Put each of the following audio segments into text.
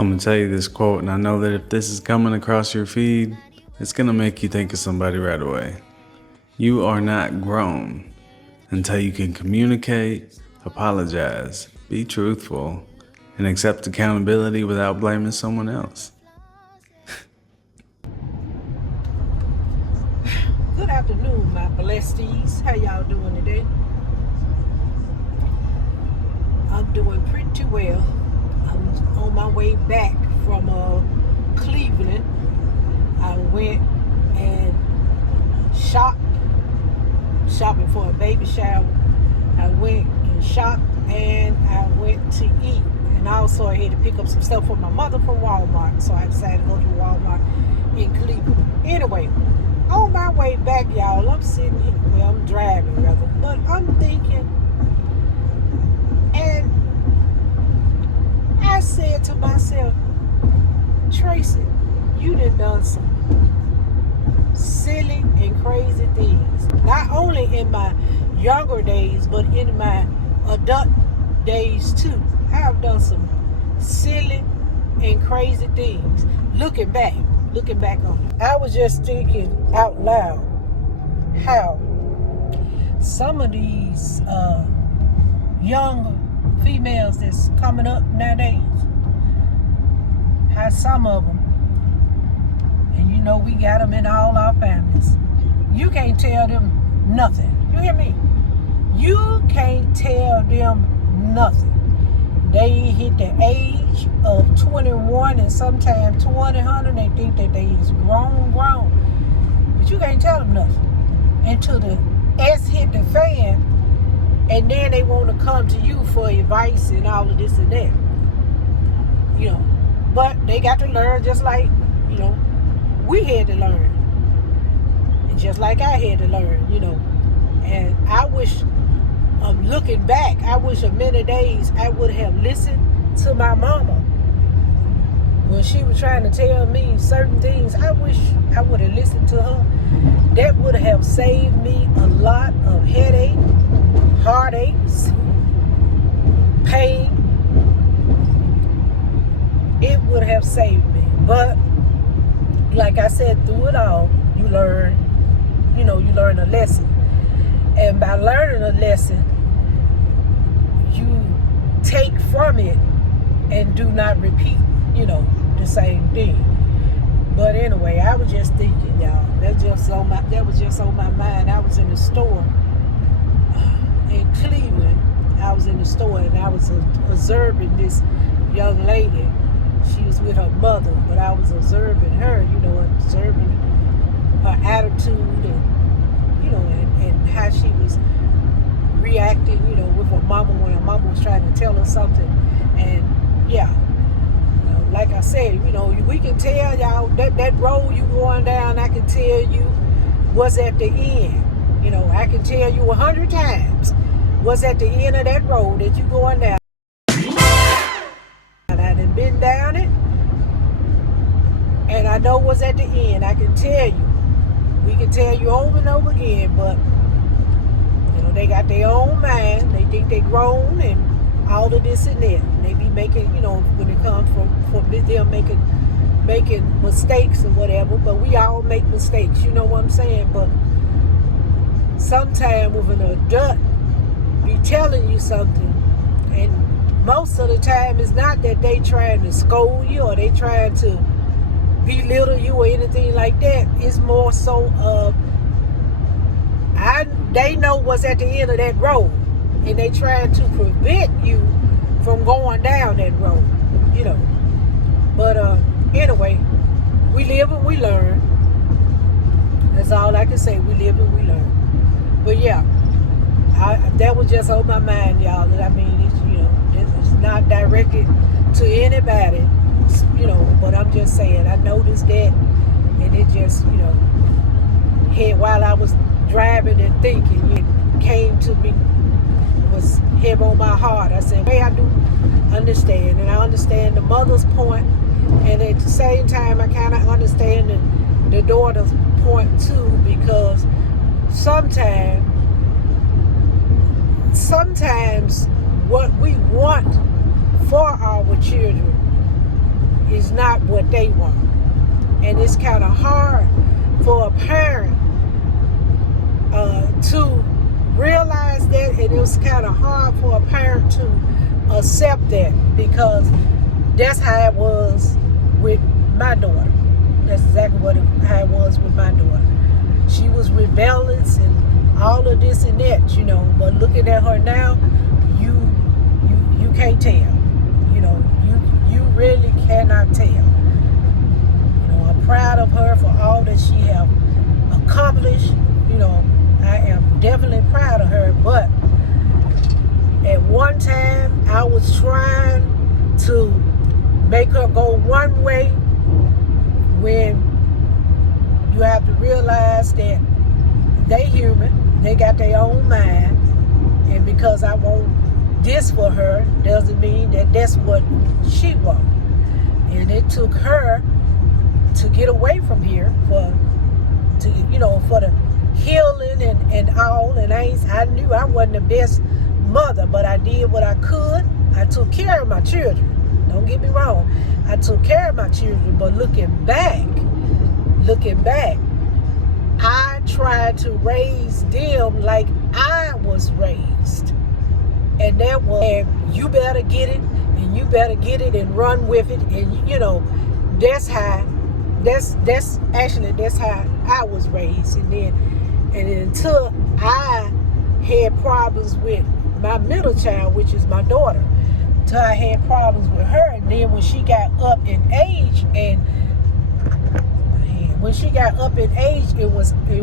I'm gonna tell you this quote, and I know that if this is coming across your feed, it's gonna make you think of somebody right away. You are not grown until you can communicate, apologize, be truthful, and accept accountability without blaming someone else. Good afternoon, my blesties. How y'all doing today? I'm doing pretty well. I'm on my way back from Cleveland. I went and shopping for a baby shower. I went and shopped, and I went to eat. And also I had to pick up some stuff for my mother from Walmart. So I decided to go to Walmart in Cleveland. Anyway, on my way back, y'all, I'm sitting here, well, I'm driving rather, but I'm thinking, and I said to myself, Tracy, you done some silly and crazy things. Not only in my younger days, but in my adult days too. I have done some silly and crazy things. Looking back on it, I was just thinking out loud how some of these young females that's coming up nowadays, how some of them, and you know we got them in all our families, you can't tell them nothing. You hear me? You can't tell them nothing. They hit the age of 21 and sometimes 20, and they think that they is grown. But you can't tell them nothing until the S hit the fan, and then they want to come to you for advice and all of this and that. You know, but they got to learn just like, you know, we had to learn. And just like I had to learn, you know. And I wish, looking back, I wish of many days I would have listened to my mama when she was trying to tell me certain things. I wish I would have listened to her. That would have saved me a lot of headache, heartaches, pain. It would have saved me. But like I said, through it all, you learn a lesson. And by learning a lesson, you take from it and do not repeat, the same thing. But anyway, I was just thinking, y'all, that was just on my mind. I was in the store in Cleveland. I was in the store and I was observing this young lady. She was with her mother, but I was observing her, observing her attitude and how she was reacting, with her mama when her mama was trying to tell her something. And yeah, like I said, we can tell y'all that road you going down, I can tell you what's at the end. I can tell you 100 times what's at the end of that road that you going down. And I done been down it, and I know what's at the end. I can tell you. We can tell you over and over again, but they got their own mind. They think they grown and all of this and that. And they be making, when it comes from them making mistakes or whatever. But we all make mistakes, you know what I'm saying? But sometimes with an adult be telling you something, and most of the time it's not that they trying to scold you or they trying to belittle you or anything like that. It's more so of they know what's at the end of that road, and they trying to prevent you from going down that road, But anyway, we live and we learn. That's all I can say. We live and we learn. But yeah, that was just on my mind, y'all. That I mean, it's not directed to anybody. But I'm just saying, I noticed that, and it just, while I was driving and thinking, it came to me, it was heavy on my heart. I said, hey, I do understand, and I understand the mother's point, and at the same time, I kind of understand the daughter's point too, because sometimes what we want for our children is not what they want. And it's kind of hard for a parent to realize that, and it was kind of hard for a parent to accept that, because that's how it was with my daughter. That's exactly how it was with my daughter. She was rebellious and all of this and that, you know. But looking at her now, you can't tell. You know, you really cannot tell. You know, I'm proud of her for all that she have accomplished. You know, I am definitely proud of her. But at one time, I was trying to make her go one way, when you have to realize that they human, they got their own mind, and because I want this for her doesn't mean that that's what she wants. And it took her to get away from here for the healing and all. And I knew I wasn't the best mother, but I did what I could. I took care of my children. Don't get me wrong. I took care of my children, but looking back, I tried to raise them like I was raised. And that was, and you better get it, and you better get it and run with it. And you know, that's how I was raised. And until I had problems with my middle child, which is my daughter, till I had problems with her. And then when she got up in age, and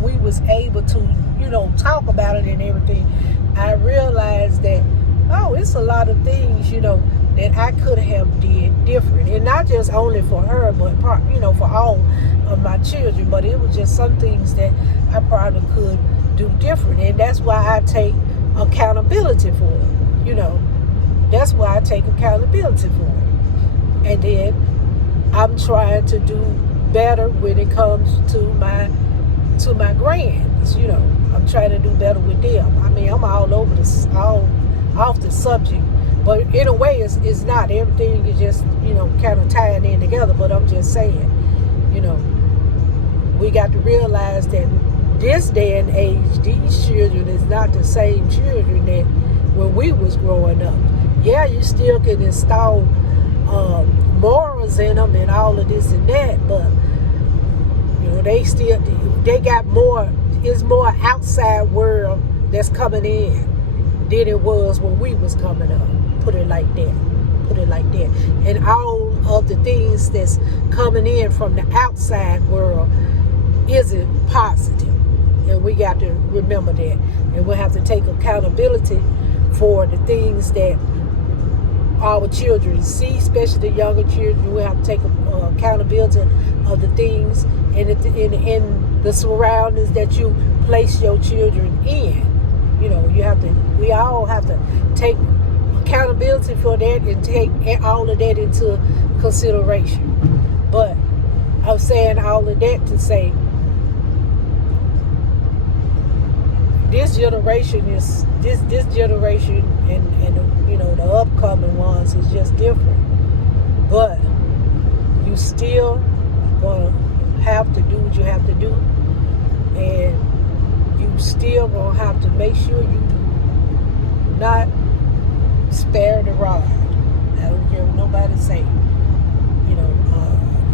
we was able to, you know, talk about it and everything, I realized that, it's a lot of things, you know, that I could have did different. And not just only for her, but, you know, for all of my children. But it was just some things that I probably could do different. And that's why I take accountability for it, you know. That's why I take accountability for it. And then I'm trying to do better when it comes to my grands, you know. I'm trying to do better with them. I mean, I'm all over all off the subject, but in a way it's not. Everything is just, you know, kind of tying in together. But I'm just saying, you know, we got to realize that this day and age, these children is not the same children that when we was growing up. Yeah, you still can install morals in them and all of this and that, but you know, they got more. It's more outside world that's coming in than it was when we was coming up. Put it like that. And all of the things that's coming in from the outside world isn't positive. And we got to remember that. And we have to take accountability for the things that our children see, especially the younger children. We have to take accountability of the things and the surroundings that you place your children in. You know, we all have to take accountability for that and take all of that into consideration. But I'm saying all of that to say, this generation and you know, the upcoming ones is just different. But you still gonna have to do what you have to do, and you still gonna have to make sure you do not spare the rod. I don't care what nobody say. You know,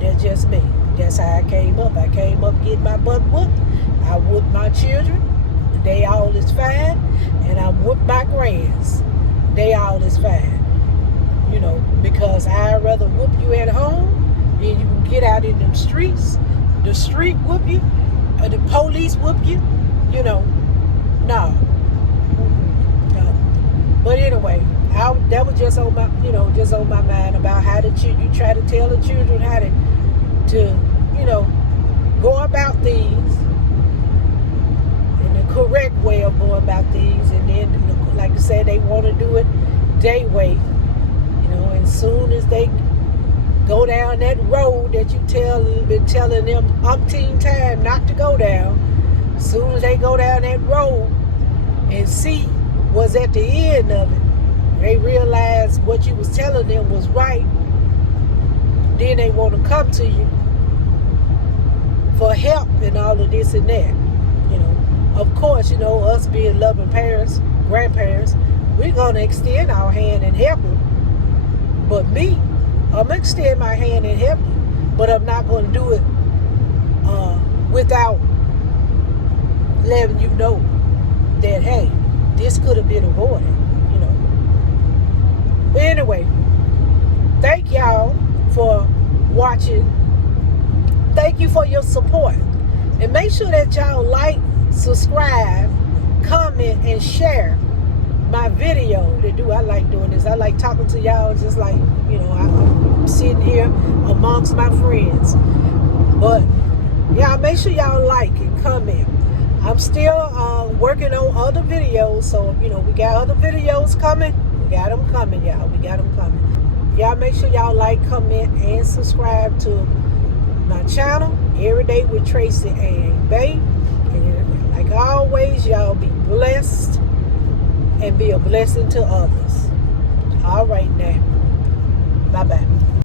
that's just me. That's how I came up. I came up getting my butt whooped. I whooped my children. They all is fine. And I whooped my grands. They all is fine. You know, because I'd rather whoop you at home than you can get out in them streets. The street whoop you, or the police whoop you. You know, no. But anyway, that was just on my mind about how you try to tell the children how to you know, go about things in the correct way of going about things, and then, like I said, they want to do it their way. You know, and soon as they go down that road that you been telling them umpteen time not to go down, as soon as they go down that road and see what's at the end of it, they realize what you was telling them was right, then they want to come to you for help and all of this and that. You know, of course, you know, us being loving parents, grandparents, we're going to extend our hand and help them. But me, I'm going to extend my hand and help you. But I'm not going to do it without letting you know that, hey, this could have been avoided, you know. But anyway, thank y'all for watching. Thank you for your support. And make sure that y'all like, subscribe, comment, and share my video. I like doing this. I like talking to y'all just like, you know, I'm sitting here amongst my friends. But y'all make sure y'all like and comment. I'm still working on other videos, so you know we got other videos coming. We got them coming, y'all. We got them coming. Y'all make sure y'all like, comment, and subscribe to my channel, Everyday with Tracy and Bae. And like always, y'all be blessed and be a blessing to others. All right now. Bye-bye.